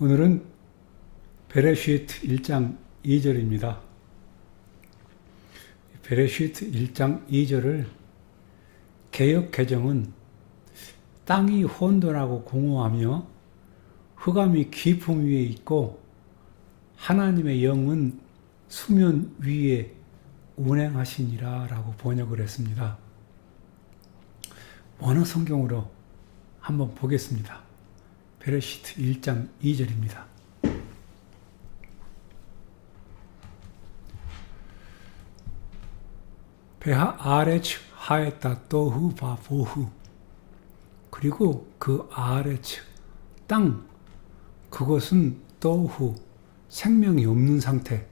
오늘은 베레시트 1장 2절입니다. 베레시트 1장 2절을 개역 개정은 땅이 혼돈하고 공허하며 흑암이 깊음 위에 있고 하나님의 영은 수면 위에 운행하시니라 라고 번역을 했습니다. 원어 성경으로 한번 보겠습니다. 베레시트 1장 2절입니다. 베하 아레츠 하에타 또후 바보후. 그리고 그 아레츠 땅, 그것은 또후 생명이 없는 상태,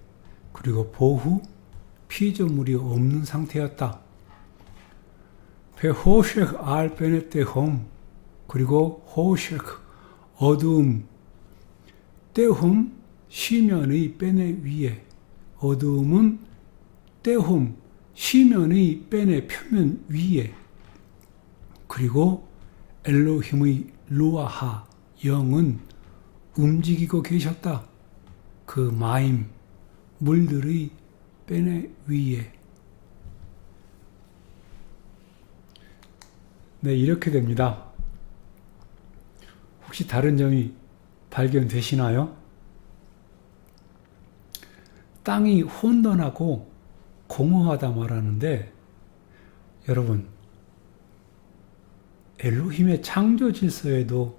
그리고 보후 피조물이 없는 상태였다. 베호셰크 알베네테홈, 그리고 호셰크 어두움, 때홈 시면의 빼내 위에, 어두움은 때홈 시면의 빼내 표면 위에, 그리고 엘로힘의 루아하 영은 움직이고 계셨다. 그 마임 물들의 빼내 위에. 네, 이렇게 됩니다. 혹시 다른 점이 발견되시나요? 땅이 혼돈하고 공허하다 말하는데, 여러분, 엘로힘의 창조 질서에도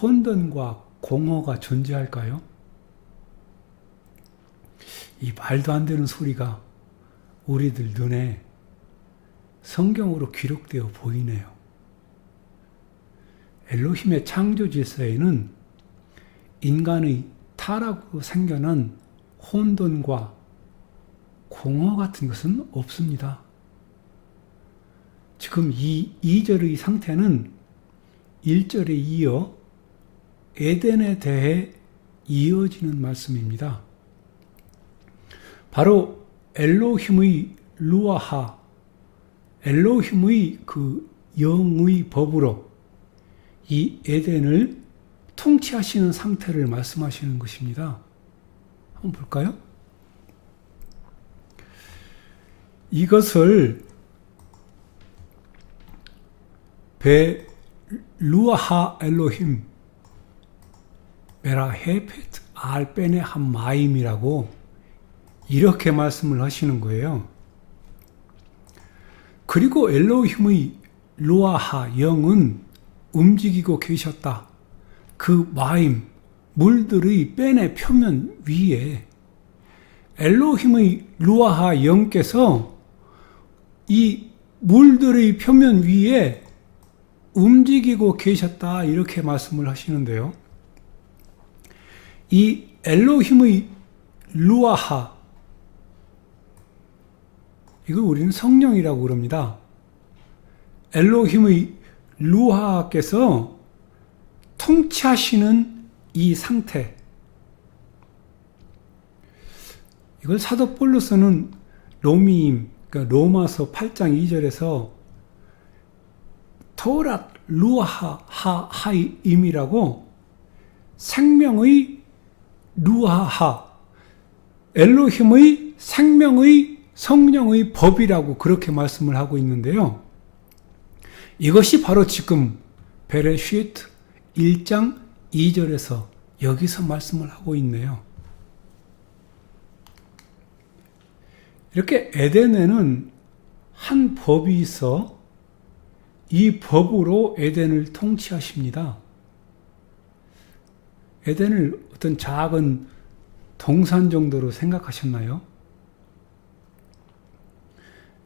혼돈과 공허가 존재할까요? 이 말도 안 되는 소리가 우리들 눈에 성경으로 기록되어 보이네요. 엘로힘의 창조 질서에는 인간의 타락으로 생겨난 혼돈과 공허 같은 것은 없습니다. 지금 이 2절의 상태는 1절에 이어 에덴에 대해 이어지는 말씀입니다. 바로 엘로힘의 루아하, 엘로힘의 그 영의 법으로 이 에덴을 통치하시는 상태를 말씀하시는 것입니다. 한번 볼까요? 이것을 베 루아하 엘로힘 메라헤페트 알베네 한마임이라고 이렇게 말씀을 하시는 거예요. 그리고 엘로힘의 루아하 영은 움직이고 계셨다. 그 마임 물들의 빼내 표면 위에 엘로힘의 루아하 영께서 이 물들의 표면 위에 움직이고 계셨다, 이렇게 말씀을 하시는데요. 이 엘로힘의 루아하, 이걸 우리는 성령이라고 그럽니다. 엘로힘의 루아하께서 통치하시는 이 상태, 이걸 사도 볼로서는 로미임, 그러니까 로마서 8장 2절에서 토랏 루아하 하임이라고 생명의 루아하, 엘로힘의 생명의 성령의 법이라고 그렇게 말씀을 하고 있는데요. 이것이 바로 지금 베레시트 1장 2절에서 여기서 말씀을 하고 있네요. 이렇게 에덴에는 한 법이 있어 이 법으로 에덴을 통치하십니다. 에덴을 어떤 작은 동산 정도로 생각하셨나요?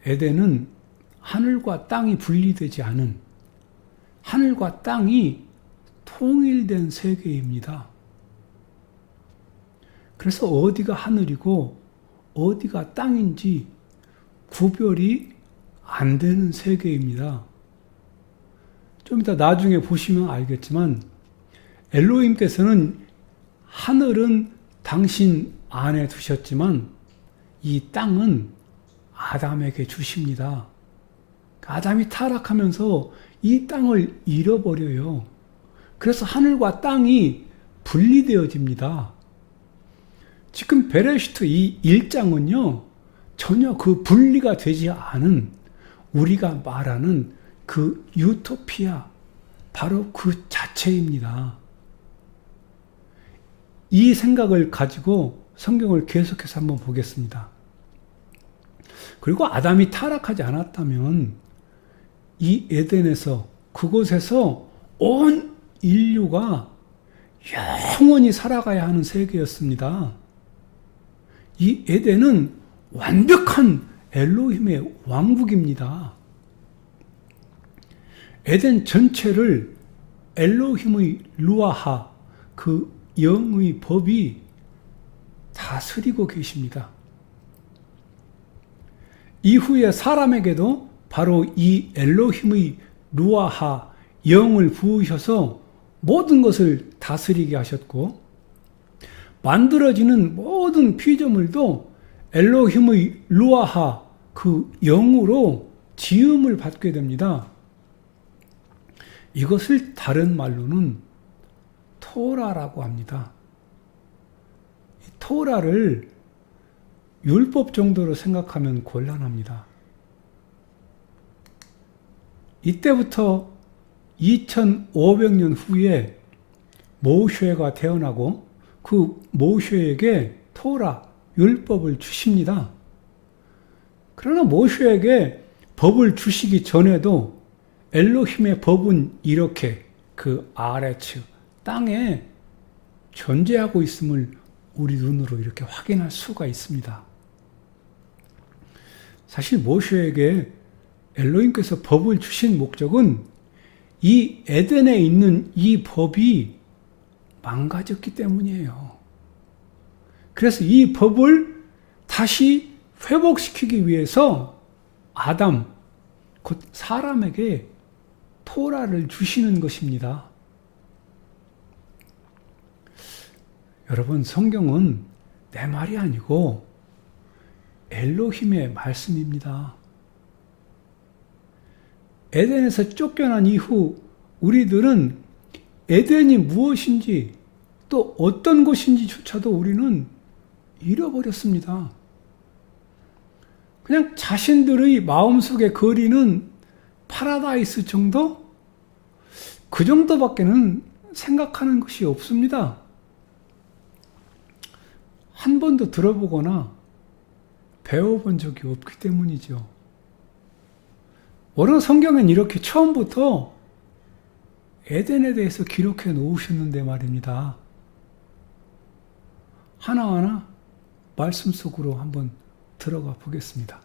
에덴은 하늘과 땅이 분리되지 않은, 하늘과 땅이 통일된 세계입니다. 그래서 어디가 하늘이고 어디가 땅인지 구별이 안 되는 세계입니다. 좀 이따 나중에 보시면 알겠지만 엘로힘께서는 하늘은 당신 안에 두셨지만 이 땅은 아담에게 주십니다. 아담이 타락하면서 이 땅을 잃어버려요. 그래서 하늘과 땅이 분리되어집니다. 지금 베레시트 이 1장은요, 전혀 그 분리가 되지 않은 우리가 말하는 그 유토피아, 바로 그 자체입니다. 이 생각을 가지고 성경을 계속해서 한번 보겠습니다. 그리고 아담이 타락하지 않았다면 이 에덴에서, 그곳에서 온 인류가 영원히 살아가야 하는 세계였습니다. 이 에덴은 완벽한 엘로힘의 왕국입니다. 에덴 전체를 엘로힘의 루아하, 그 영의 법이 다스리고 계십니다. 이후에 사람에게도 바로 이 엘로힘의 루아하, 영을 부으셔서 모든 것을 다스리게 하셨고, 만들어지는 모든 피조물도 엘로힘의 루아하, 그 영으로 지음을 받게 됩니다. 이것을 다른 말로는 토라라고 합니다. 이 토라를 율법 정도로 생각하면 곤란합니다. 이때부터 2500년 후에 모세가 태어나고 그 모세에게 토라, 율법을 주십니다. 그러나 모세에게 법을 주시기 전에도 엘로힘의 법은 이렇게 그 아레츠, 땅에 존재하고 있음을 우리 눈으로 이렇게 확인할 수가 있습니다. 사실 모세에게 엘로힘께서 법을 주신 목적은 이 에덴에 있는 이 법이 망가졌기 때문이에요. 그래서 이 법을 다시 회복시키기 위해서 아담, 곧 사람에게 토라를 주시는 것입니다. 여러분, 성경은 내 말이 아니고 엘로힘의 말씀입니다. 에덴에서 쫓겨난 이후 우리들은 에덴이 무엇인지 또 어떤 것인지조차도 우리는 잃어버렸습니다. 그냥 자신들의 마음속에 그리는 파라다이스 정도? 그 정도밖에는 생각하는 것이 없습니다. 한 번도 들어보거나 배워본 적이 없기 때문이죠. 원래 성경엔 이렇게 처음부터 에덴에 대해서 기록해 놓으셨는데 말입니다. 하나하나 말씀 속으로 한번 들어가 보겠습니다.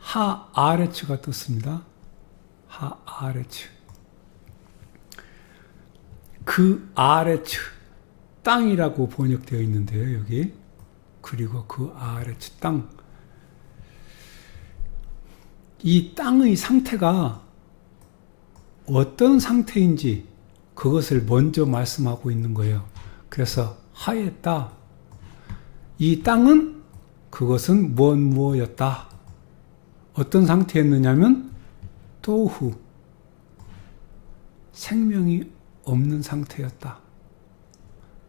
하아레츠가 떴습니다. 하아레츠. 그 아레츠, 땅이라고 번역되어 있는데요, 여기. 그리고 그 아레츠, 땅. 이 땅의 상태가 어떤 상태인지 그것을 먼저 말씀하고 있는 거예요. 그래서 하였다. 이 땅은 그것은 무엇이었다. 어떤 상태였느냐면 도후, 생명이 없는 상태였다.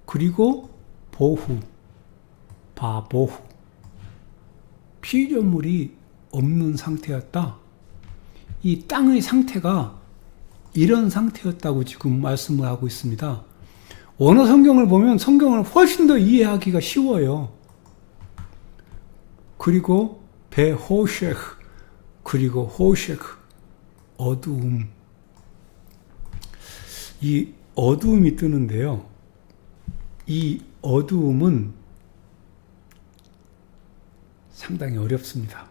그리고 보후, 바보후, 피조물이 없는 상태였다. 이 땅의 상태가 이런 상태였다고 지금 말씀을 하고 있습니다. 원어 성경을 보면 성경을 훨씬 더 이해하기가 쉬워요. 그리고 베호셰흐, 그리고 호셰흐, 어두움. 이 어두움이 뜨는데요. 이 어두움은 상당히 어렵습니다.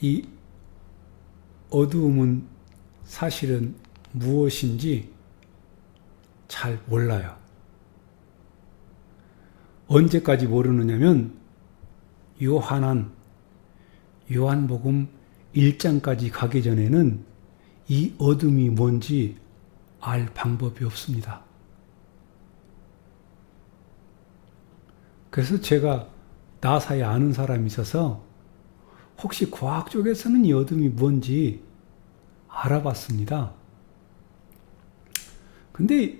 이 어두움은 사실은 무엇인지 잘 몰라요. 언제까지 모르느냐면 요한복음 1장까지 가기 전에는 이 어둠이 뭔지 알 방법이 없습니다. 그래서 제가 나사에 아는 사람이 있어서 혹시 과학 쪽에서는 이 어둠이 뭔지 알아봤습니다. 근데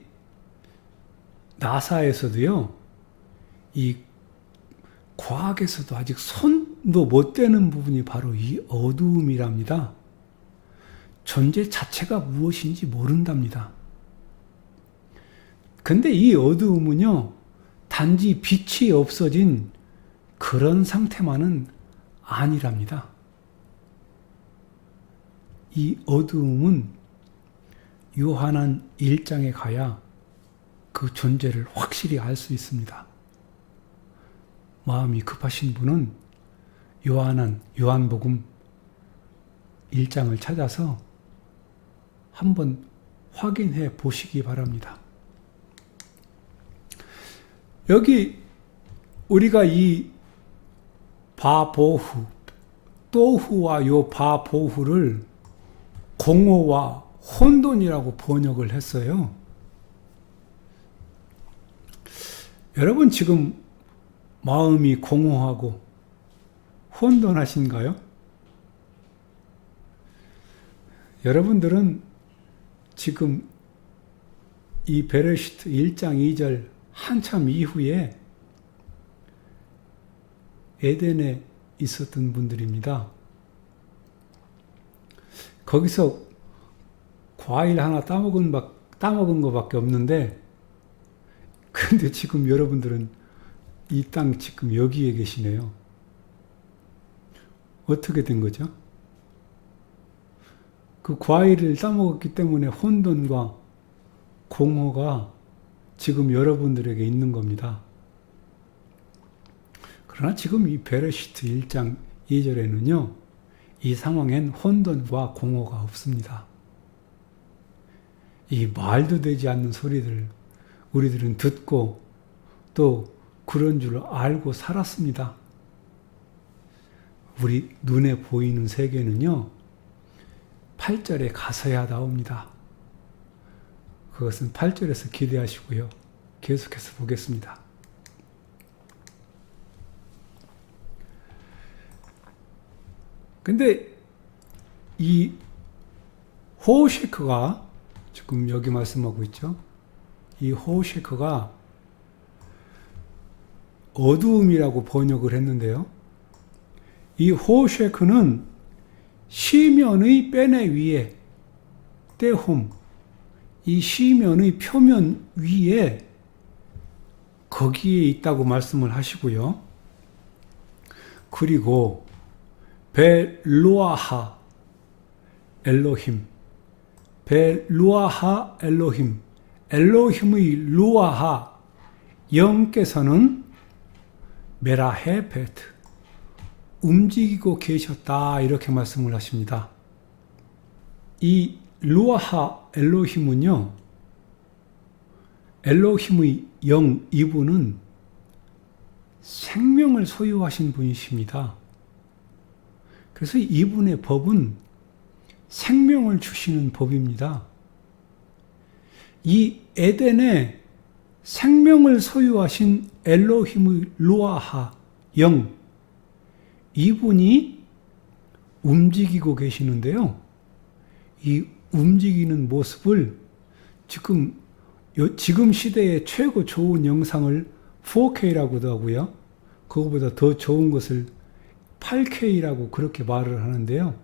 나사에서도요, 이 과학에서도 아직 손도 못 대는 부분이 바로 이 어두움이랍니다. 존재 자체가 무엇인지 모른답니다. 근데 이 어두움은요, 단지 빛이 없어진 그런 상태만은 아니랍니다. 이 어두움은 요한한 1장에 가야 그 존재를 확실히 알 수 있습니다. 마음이 급하신 분은 요한복음 1장을 찾아서 한번 확인해 보시기 바랍니다. 여기 우리가 이 바보후, 또후와 요 바보후를 공허와 혼돈이라고 번역을 했어요. 여러분 지금 마음이 공허하고 혼돈하신가요? 여러분들은 지금 이 베레시트 1장 2절 한참 이후에 에덴에 있었던 분들입니다. 거기서 과일 하나 따먹은 것밖에 없는데, 근데 지금 여러분들은 이 땅 지금 여기에 계시네요. 어떻게 된 거죠? 그 과일을 따먹었기 때문에 혼돈과 공허가 지금 여러분들에게 있는 겁니다. 그러나 지금 이 베레시트 1장 2절에는요, 이 상황엔 혼돈과 공허가 없습니다. 이 말도 되지 않는 소리들 우리들은 듣고 또 그런 줄 알고 살았습니다. 우리 눈에 보이는 세계는요, 8절에 가서야 나옵니다. 그것은 8절에서 기대하시고요. 계속해서 보겠습니다. 근데 이 호셰크가 지금 여기 말씀하고 있죠. 이 호셰크가 어두움이라고 번역을 했는데요. 이 호셰크는 시면의 빼내 위에, 떼홈, 이 시면의 표면 위에 거기에 있다고 말씀을 하시고요. 그리고 벨루아하 엘로힘, 벨루아하 엘로힘, 엘로힘의 루아하 영께서는 메라헤베트, 움직이고 계셨다, 이렇게 말씀을 하십니다. 이 루아하 엘로힘은요, 엘로힘의 영, 이분은 생명을 소유하신 분이십니다. 그래서 이분의 법은 생명을 주시는 법입니다. 이 에덴에 생명을 소유하신 엘로힘의 루아하, 영, 이분이 움직이고 계시는데요. 이 움직이는 모습을 지금 시대의 최고 좋은 영상을 4K라고도 하고요. 그거보다 더 좋은 것을 8K라고 그렇게 말을 하는데요.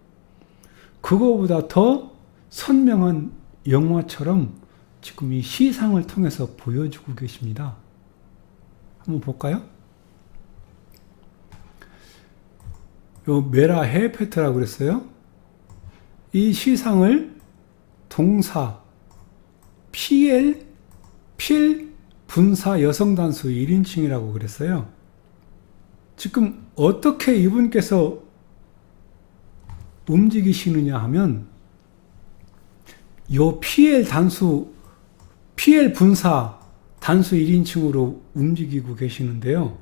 그거보다 더 선명한 영화처럼 지금 이 시상을 통해서 보여주고 계십니다. 한번 볼까요? 요 메라헤페트라고 그랬어요. 이 시상을 동사 필 분사 여성단수 1인칭이라고 그랬어요. 지금 어떻게 이분께서 움직이시느냐 하면 요 PL 분사 단수 1인칭으로 움직이고 계시는데요.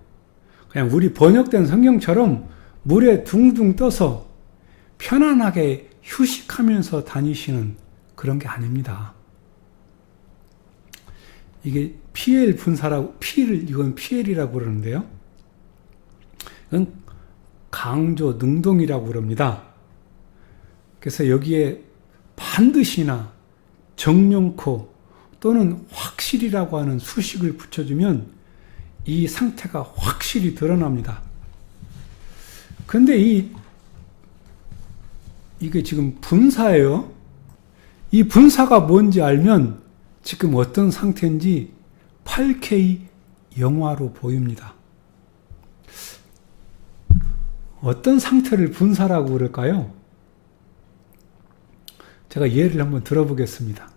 그냥 우리 번역된 성경처럼 물에 둥둥 떠서 편안하게 휴식하면서 다니시는 그런 게 아닙니다. 이게 이건 PL이라고 그러는데요. 이건 강조 능동이라고 그럽니다. 그래서 여기에 반드시나 정령코 또는 확실이라고 하는 수식을 붙여주면 이 상태가 확실히 드러납니다. 그런데 이게 지금 분사예요. 이 분사가 뭔지 알면 지금 어떤 상태인지 8K 영화로 보입니다. 어떤 상태를 분사라고 그럴까요? 제가 예를 한번 들어보겠습니다.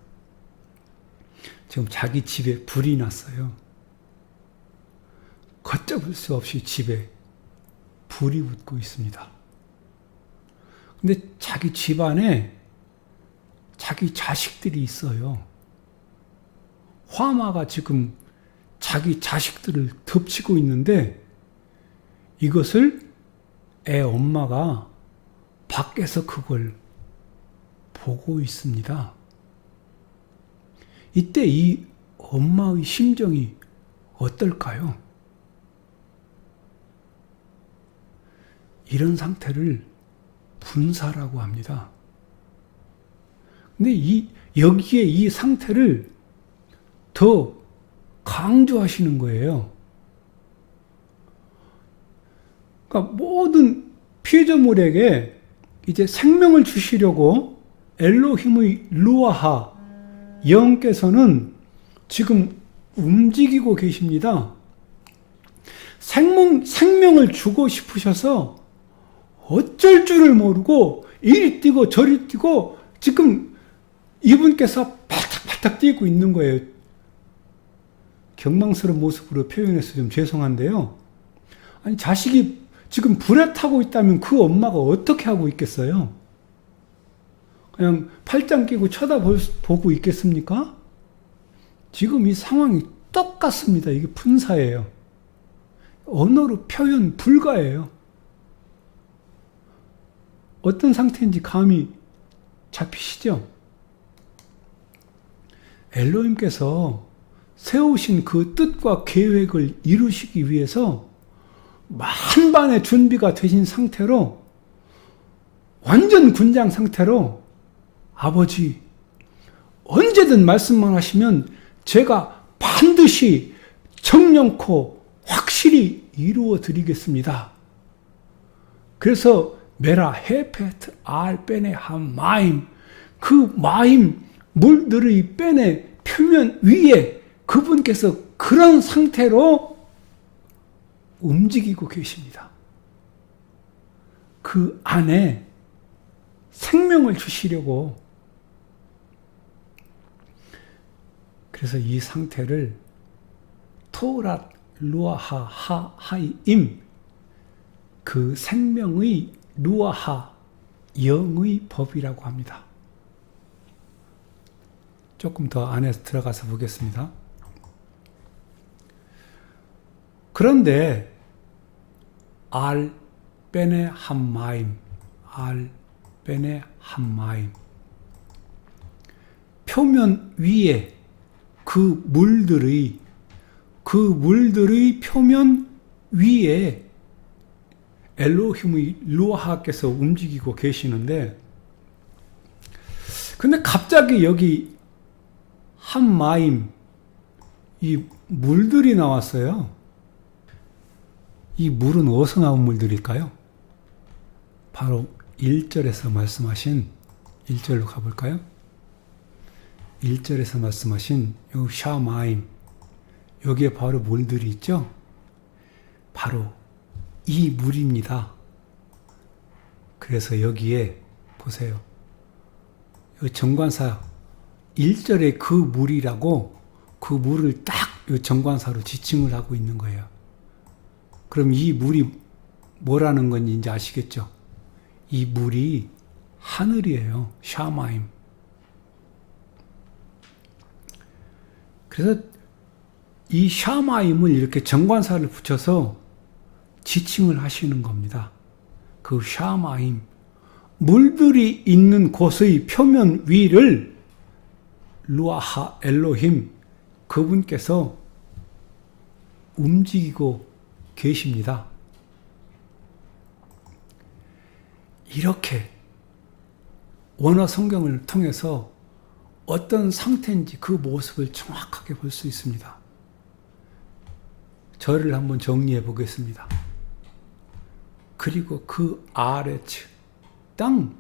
지금 자기 집에 불이 났어요. 걷잡을 수 없이 집에 불이 붙고 있습니다. 근데 자기 집안에 자기 자식들이 있어요. 화마가 지금 자기 자식들을 덮치고 있는데 이것을 애 엄마가 밖에서 그걸 보고 있습니다. 이때 이 엄마의 심정이 어떨까요? 이런 상태를 분사라고 합니다. 근데 여기에 이 상태를 더 강조하시는 거예요. 그러니까 모든 피조물에게 이제 생명을 주시려고 엘로힘의 루아하 영께서는 지금 움직이고 계십니다. 생명을 주고 싶으셔서 어쩔 줄을 모르고 이리 뛰고 저리 뛰고 지금 이분께서 발탁발탁 뛰고 있는 거예요. 경망스러운 모습으로 표현해서 좀 죄송한데요. 아니 자식이 지금 불에 타고 있다면 그 엄마가 어떻게 하고 있겠어요? 그냥 팔짱 끼고 쳐다보고 있겠습니까? 지금 이 상황이 똑같습니다. 이게 분사예요. 언어로 표현 불가해요. 어떤 상태인지 감이 잡히시죠? 엘로힘께서 세우신 그 뜻과 계획을 이루시기 위해서 만반의 준비가 되신 상태로 완전 군장 상태로 아버지 언제든 말씀만 하시면 제가 반드시 정령코 확실히 이루어 드리겠습니다. 그래서 메라 헤페트 알 뺀의 한 마임, 그 마임 물들의 뺀의 표면 위에 그분께서 그런 상태로 움직이고 계십니다. 그 안에 생명을 주시려고. 그래서 이 상태를 토랏 루아하 하임, 그 생명의 루아하 영의 법이라고 합니다. 조금 더 안에 들어가서 보겠습니다. 그런데 알 뺀의 한마임, 알 뺀의 한마임, 표면 위에 그 물들의 표면 위에 엘로힘의 루아하께서 움직이고 계시는데, 근데 갑자기 여기 한마임, 이 물들이 나왔어요. 이 물은 어디서 나온 물들일까요? 바로 1절에서 말씀하신, 1절로 가볼까요? 1절에서 말씀하신 요 샤마임, 여기에 바로 물들이 있죠? 바로 이 물입니다. 그래서 여기에 보세요. 정관사 1절에 그 물이라고, 그 물을 딱 정관사로 지칭을 하고 있는 거예요. 그럼 이 물이 뭐라는 건지 이제 아시겠죠? 이 물이 하늘이에요. 샤마임. 그래서 이 샤마임을 이렇게 정관사를 붙여서 지칭을 하시는 겁니다. 그 샤마임, 물들이 있는 곳의 표면 위를 루아하 엘로힘, 그분께서 움직이고 계십니다. 이렇게 원어 성경을 통해서 어떤 상태인지 그 모습을 정확하게 볼 수 있습니다. 저를 한번 정리해 보겠습니다. 그리고 그 아레츠, 땅,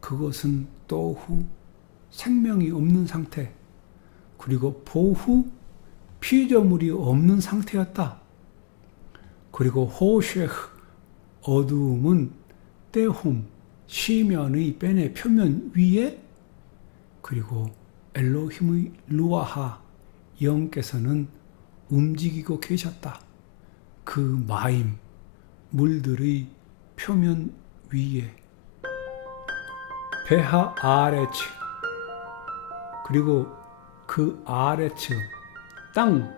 그것은 또후, 생명이 없는 상태, 그리고 보후, 피조물이 없는 상태였다. 그리고 호쉐흐, 어두움은 때홈, 시면의 벤의 표면 위에, 그리고 엘로힘의 루아하, 영께서는 움직이고 계셨다. 그 마임, 물들의 표면 위에. 베하 아레츠, 그리고 그 아레츠, 땅,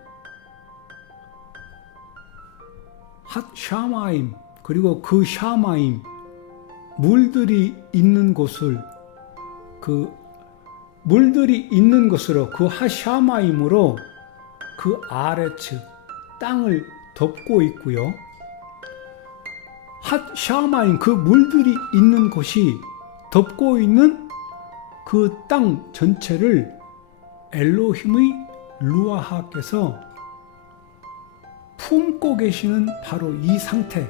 핫 샤마임, 그리고 그 샤마임, 물들이 있는 곳을, 그 물들이 있는 곳으로, 그 하샤마임으로 그 아레츠, 땅을 덮고 있고요. 핫 샤마임, 그 물들이 있는 곳이 덮고 있는 그 땅 전체를 엘로힘의 루아하께서 품고 계시는 바로 이 상태,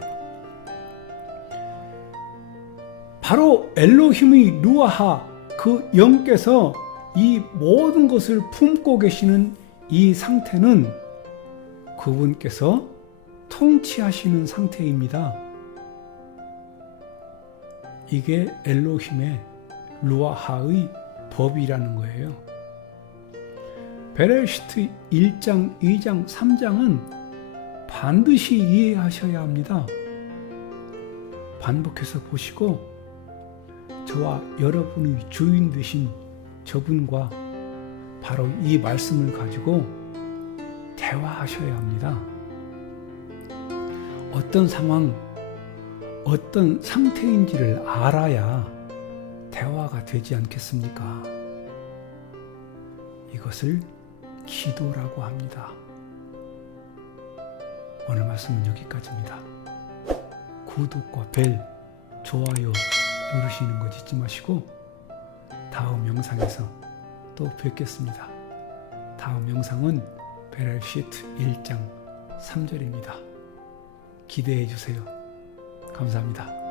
바로 엘로힘의 루아하, 그 영께서 이 모든 것을 품고 계시는 이 상태는 그분께서 통치하시는 상태입니다. 이게 엘로힘의 루아하의 법이라는 거예요. 베레시트 1장, 2장, 3장은 반드시 이해하셔야 합니다. 반복해서 보시고 저와 여러분의 주인 되신 저분과 바로 이 말씀을 가지고 대화하셔야 합니다. 어떤 상황, 어떤 상태인지를 알아야 대화가 되지 않겠습니까? 이것을 기도라고 합니다. 오늘 말씀은 여기까지입니다. 구독과 벨, 좋아요 누르시는 거 잊지 마시고 다음 영상에서 또 뵙겠습니다. 다음 영상은 베레시트 1장 3절입니다. 기대해 주세요. 감사합니다.